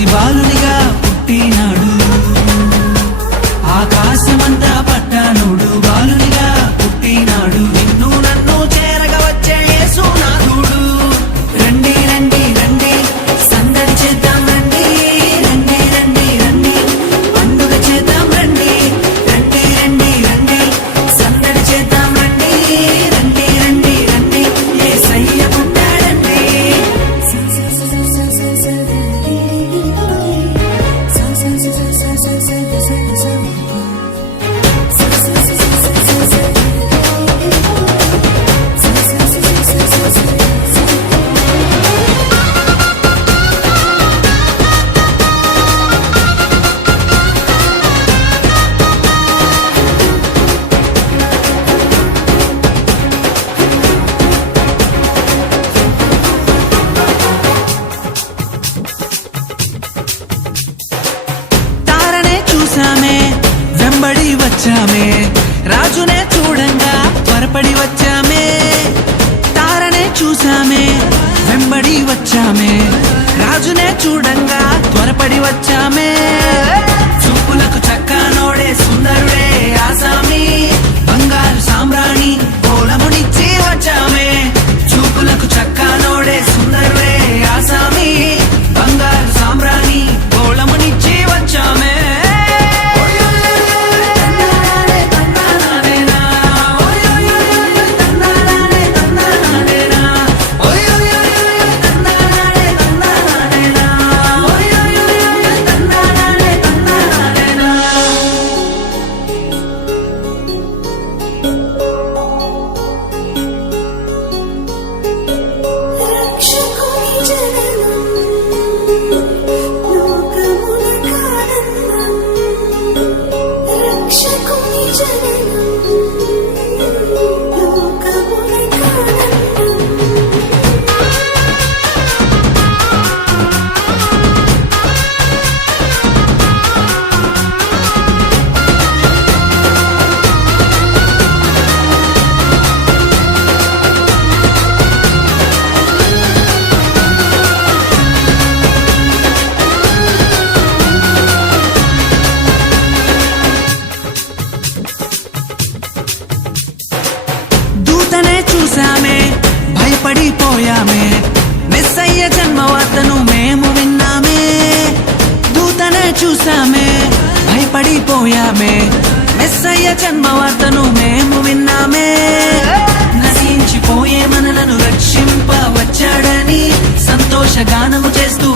పసిబాలునిగా పుట్టినాడు, ఆకాశమంతా పట్టానుడు బాలునిగా పుట్టినాడు. నిన్ను నన్ను చేరగా వచ్చే యేసునాథుడు. రండి రండి రండి సందడి చేద్దాం రండి, రండి రండి రండి పండుగ చేద్దాం రండి, రండి రండి రండి సందడి చేద్దాం రండి, రండి రండి రండి యేసయ్య పుట్టాడండి. తారనే చూసామే వెంబడి వచ్చామే, రాజునే చూడంగా త్వరపడి వచ్చామే. తారనే చూసామే వెంబడి వచ్చామే, రాజునే చూడంగా త్వరపడి వచ్చామే. చూపులకు చక్కనోడే సుందరుడే ఆసామి, బంగారు సామ్రాణి గోళమునిచ్చి వచ్చామే. చూపులకు చక్కనోడే సుందరుడే ఆసామి, బంగారు సామ్రాణి గోళమునిచ్చి వచ్చామే. దూతనే చూసామే భయపడిపోయామే, మెస్సయ్య జన్మవార్తను మేము విన్నామే. దూతనే చూసామే భయపడిపోయామే, మెస్సయ్య జన్మవార్తను మేము విన్నామే. నశించిపోయే మనలను రక్షింప వచ్చాడని సంతోష గానము చేస్తూ